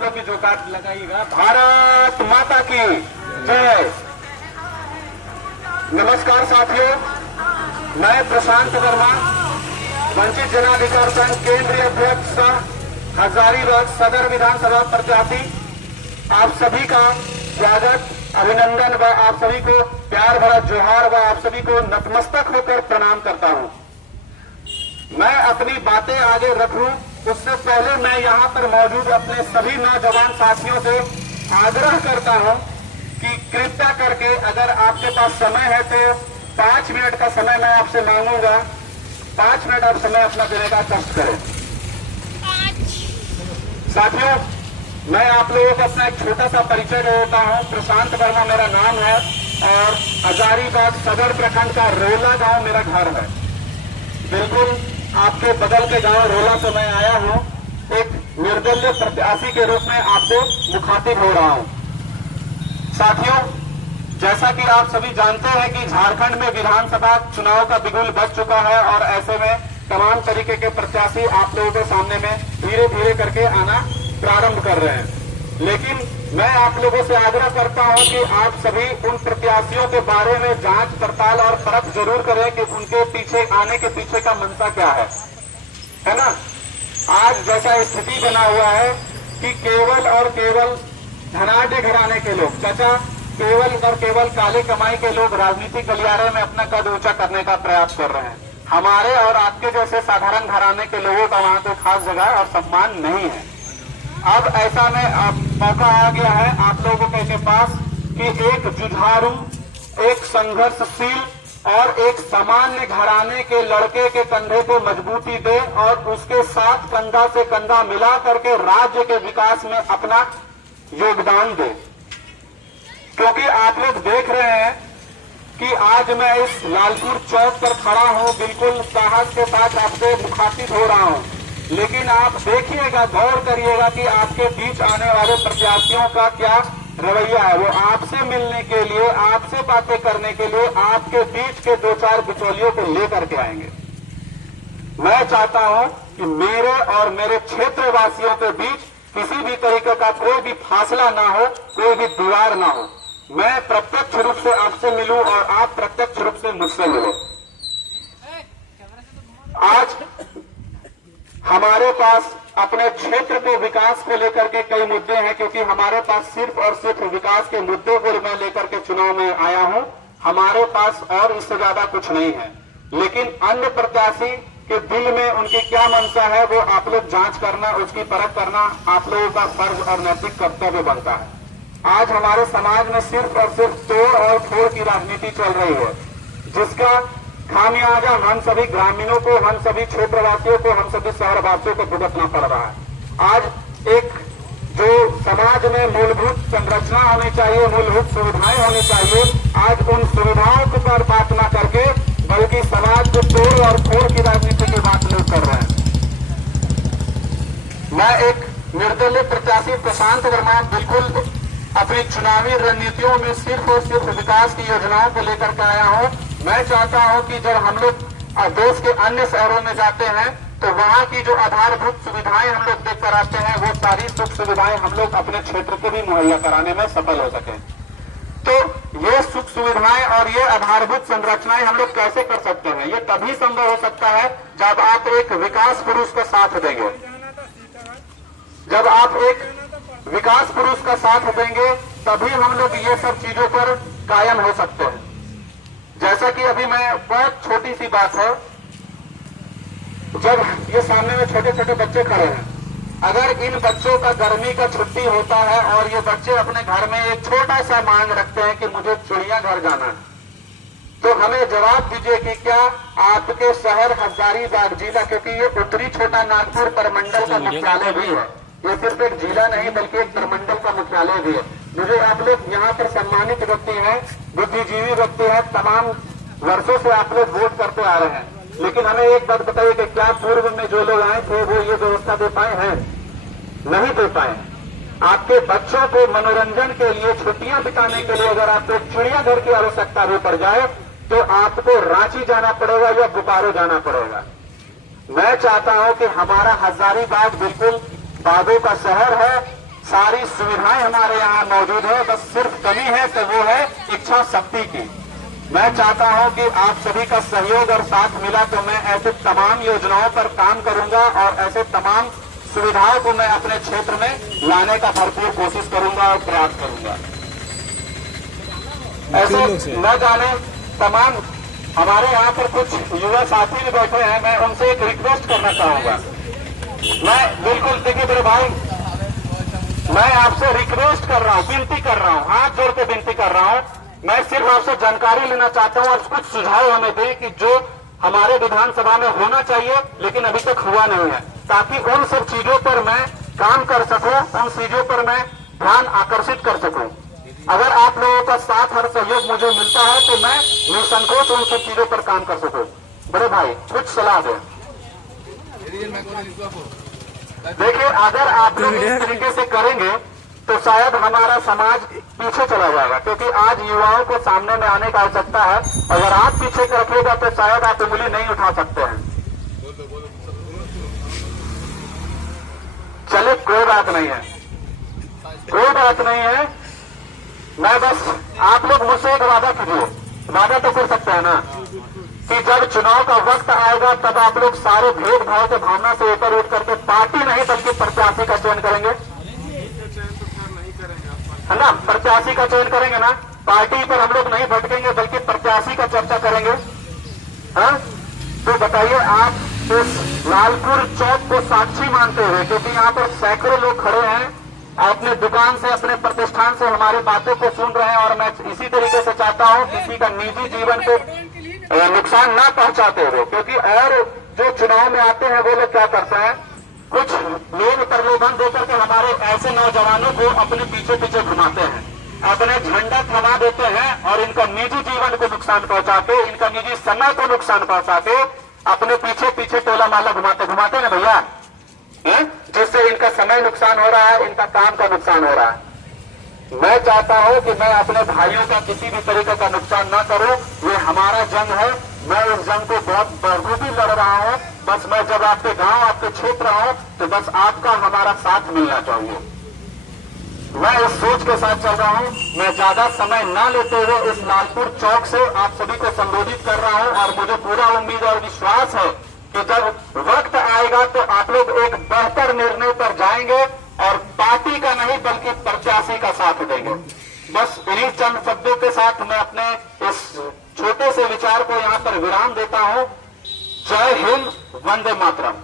आप लोग भी जोकार लगाइएगा। भारत माता की जय। नमस्कार साथियों, मैं प्रशांत वर्मा, वंचित जनाधिकार संघ केंद्रीय अध्यक्ष हजारीबाग सदर विधानसभा प्रत्याशी, आप सभी का स्वागत, अभिनंदन व आप सभी को प्यार भरा जोहार व आप सभी को नतमस्तक होकर प्रणाम करता हूं। मैं अपनी बातें आगे रखूं उससे पहले मैं यहां पर मौजूद अपने सभी नौजवान साथियों से आग्रह करता हूं कि कृपया करके अगर आपके पास समय है तो 5 मिनट का समय मैं आपसे मांगूंगा। 5 मिनट आप समय अपना देने का कष्ट करें। साथियों, मैं आप लोगों को अपना एक छोटा सा परिचय देता हूं। प्रशांत वर्मा मेरा नाम है और हजारीबाग सदर प्रखंड का रोला गांव मेरा घर है। बिल्कुल आपके बगल के गांव रोला से मैं आया हूं। एक निर्दलीय प्रत्याशी के रूप में आपसे मुखातिब हो रहा हूं। साथियों, जैसा कि आप सभी जानते हैं कि झारखंड में विधानसभा चुनाव का बिगुल बज चुका है और ऐसे में तमाम तरीके के प्रत्याशी आप लोगों के सामने में धीरे धीरे करके आना प्रारंभ कर रहे हैं। लेकिन मैं आप लोगों से आग्रह करता हूं कि आप सभी उन प्रत्याशियों के बारे में जांच पड़ताल और परख जरूर करें कि उनके पीछे आने के पीछे का मंशा क्या है ना। आज जैसा स्थिति बना हुआ है कि केवल और केवल धनाढ़ घराने के लोग, चाचा, केवल और केवल काले कमाई के लोग राजनीतिक गलियारे में अपना कद ऊंचा करने का प्रयास कर रहे हैं। हमारे और आपके जैसे साधारण घराने के लोगों का वहां कोई खास जगह और सम्मान नहीं है। अब ऐसा में मौका आ गया है आप लोगों के पास कि एक जुझारू, एक संघर्षशील और एक सामान्य घराने के लड़के के कंधे को मजबूती दे और उसके साथ कंधा से कंधा मिला करके राज्य के विकास में अपना योगदान दे। क्योंकि आप लोग देख रहे हैं कि आज मैं इस लालपुर चौक पर खड़ा हूं, बिल्कुल साहस के साथ आपसे मुखातिब हो रहा हूं। लेकिन आप देखिएगा, गौर करिएगा कि आपके बीच आने वाले प्रत्याशियों का क्या रवैया है। वो आपसे मिलने के लिए, आपसे बातें करने के लिए आपके बीच के 2-4 बिचौलियों को लेकर के आएंगे। मैं चाहता हूं कि मेरे और मेरे क्षेत्रवासियों के बीच किसी भी तरीके का कोई भी फासला ना हो, कोई भी दीवार ना हो। मैं प्रत्यक्ष रूप से आपसे मिलूं और आप प्रत्यक्ष रूप से मुझसे मिलो। आज हमारे पास अपने क्षेत्र के विकास को लेकर के कई मुद्दे हैं, क्योंकि हमारे पास सिर्फ और सिर्फ विकास के मुद्दों को मैं लेकर के चुनाव में आया हूं। हमारे पास और इससे ज्यादा कुछ नहीं है। लेकिन अन्य प्रत्याशी के दिल में उनकी क्या मंशा है वो आप लोग जांच करना, उसकी परख करना आप लोगों का फर्ज और नैतिक कर्तव्य बनता है। आज हमारे समाज में सिर्फ और सिर्फ तोड़ और फोड़ की राजनीति चल रही है, जिसका खामियाजा हम सभी ग्रामीणों को, हम सभी क्षेत्रवासियों को, हम सभी शहरवासियों को भुगतना पड़ रहा है। आज एक जो समाज में मूलभूत संरचना होनी चाहिए, मूलभूत सुविधाएं होनी चाहिए, आज उन सुविधाओं पर बात न करके बल्कि समाज को तोड़ और फोड़ की राजनीति की बात लोग कर रहे हैं। मैं एक निर्दलीय प्रत्याशी प्रशांत वर्मा बिल्कुल अपनी चुनावी रणनीतियों में सिर्फ और सिर्फ विकास की योजनाओं को लेकर के आया हूं। मैं चाहता हूं कि जब हम लोग देश के अन्य शहरों में जाते हैं तो वहां की जो आधारभूत सुविधाएं हम लोग देख कर आते हैं, वो सारी सुख सुविधाएं हम लोग अपने क्षेत्र को भी मुहैया कराने में सफल हो सके। तो ये सुख सुविधाएं और ये आधारभूत संरचनाएं हम लोग कैसे कर सकते हैं? ये तभी संभव हो सकता है जब आप एक विकास पुरुष का साथ देंगे। जब आप एक विकास पुरुष का साथ देंगे तभी हम लोग ये सब चीजों पर कायम हो सकते हैं। जैसा कि अभी मैं, बहुत छोटी सी बात है, जब ये सामने में छोटे छोटे बच्चे खड़े हैं, अगर इन बच्चों का गर्मी का छुट्टी होता है और ये बच्चे अपने घर में एक छोटा सा मांग रखते हैं कि मुझे चिड़ियाघर जाना है, तो हमें जवाब दीजिए कि क्या आपके शहर हजारीबाग जिला, क्योंकि ये उत्तरी छोटा नागपुर प्रमंडल का मुख्यालय भी है, ये सिर्फ एक जिला नहीं बल्कि एक प्रमंडल का मुख्यालय भी है। मुझे आप लोग यहाँ पर सम्मानित व्यक्ति हैं, बुद्धिजीवी व्यक्ति हैं, तमाम वर्षों से आप लोग वोट करते आ रहे हैं। लेकिन हमें एक बात बताइए कि क्या पूर्व में जो लोग आए थे वो ये व्यवस्था दे पाए हैं? नहीं दे पाए। आपके बच्चों को मनोरंजन के लिए, छुट्टियां बिताने के लिए अगर आपको चिड़ियाघर की आवश्यकता भी पड़ जाए तो आपको रांची जाना पड़ेगा या बोकारो जाना पड़ेगा। मैं चाहता हूं कि हमारा हजारीबाग बिल्कुल बागों का शहर है, सारी सुविधाएं हमारे यहाँ मौजूद है, बस सिर्फ कमी है तो वो है इच्छा शक्ति की। मैं चाहता हूं कि आप सभी का सहयोग और साथ मिला तो मैं ऐसे तमाम योजनाओं पर काम करूंगा और ऐसे तमाम सुविधाओं को मैं अपने क्षेत्र में लाने का भरपूर कोशिश करूंगा और प्रयास करूंगा। ऐसे न जाने तमाम हमारे यहाँ पर कुछ युवा साथी भी बैठे हैं, मैं उनसे एक रिक्वेस्ट करना चाहूंगा। मैं बिल्कुल देखिए मेरे भाई, मैं आपसे रिक्वेस्ट कर रहा हूँ, विनती कर रहा हूँ, हाथ जोड़ के विनती कर रहा हूँ। मैं सिर्फ आपसे जानकारी लेना चाहता हूँ और कुछ सुझाव हमें दें कि जो हमारे विधानसभा में होना चाहिए लेकिन अभी तक हुआ नहीं है, ताकि उन सब चीजों पर मैं काम कर सकूं, उन चीजों पर मैं ध्यान आकर्षित कर सकूं। अगर आप लोगों का साथ और सहयोग मुझे मिलता है तो मैं निसंकोच उन सब चीजों पर काम कर सकूं। बड़े भाई कुछ सलाह दें। देखिए अगर आप लोग इस तरीके से करेंगे तो शायद हमारा समाज पीछे चला जाएगा, क्योंकि आज युवाओं को सामने में आने का आवश्यकता है। अगर आप पीछे रखिएगा तो शायद आप उंगली नहीं उठा सकते हैं। चले कोई बात नहीं है, कोई बात नहीं है। मैं बस आप लोग मुझसे एक वादा कीजिए, वादा तो कर सकते हैं ना, कि जब चुनाव का वक्त आएगा तब आप लोग सारे भेदभाव के भावना से ऊपर उठ करके पार्टी नहीं बल्कि प्रत्याशी का चयन करेंगे, है ना। प्रत्याशी का चयन करेंगे ना, पार्टी पर हम लोग नहीं भटकेंगे बल्कि प्रत्याशी का चर्चा करेंगे। हाँ तो बताइए, आप इस लालपुर चौक को साक्षी मानते हुए, क्योंकि यहाँ पर सैकड़ों लोग खड़े हैं, अपने दुकान से अपने प्रतिष्ठान से हमारी बातों को सुन रहे हैं, और मैं इसी तरीके से चाहता हूँ किसी का निजी जीवन को नुकसान ना पहुंचाते हुए, क्योंकि और जो चुनाव में आते हैं वो लोग क्या करते हैं, कुछ लोग प्रलोभन देकर के हमारे ऐसे नौजवानों को अपने पीछे पीछे घुमाते हैं, अपने झंडा थमा देते हैं और इनका निजी जीवन को नुकसान पहुंचा के, इनका निजी समय को नुकसान पहुंचा के अपने पीछे पीछे टोला माला घुमाते ना भैया, जिससे इनका समय नुकसान हो रहा है, इनका काम का नुकसान हो रहा है। मैं चाहता हूं कि मैं अपने भाइयों का किसी भी तरीके का नुकसान न करूं। ये हमारा जंग है, मैं इस जंग को बहुत बखूबी लड़ रहा हूं। बस मैं जब आपके गांव आपके क्षेत्र आऊं तो बस आपका हमारा साथ मिलना चाहिए। मैं इस सोच के साथ चल रहा हूं। मैं ज्यादा समय न लेते हुए इस लालपुर चौक से आप सभी को संबोधित कर रहा हूं, और मुझे पूरा उम्मीद और विश्वास है कि जब वक्त आएगा तो आप लोग एक बेहतर निर्णय पर जाएंगे और पार्टी का नहीं बल्कि प्रत्याशी का साथ देंगे। बस इन्हीं चंद शब्दों के साथ मैं अपने इस छोटे से विचार को यहाँ पर विराम देता हूँ। जय हिंद, वंदे मातरम।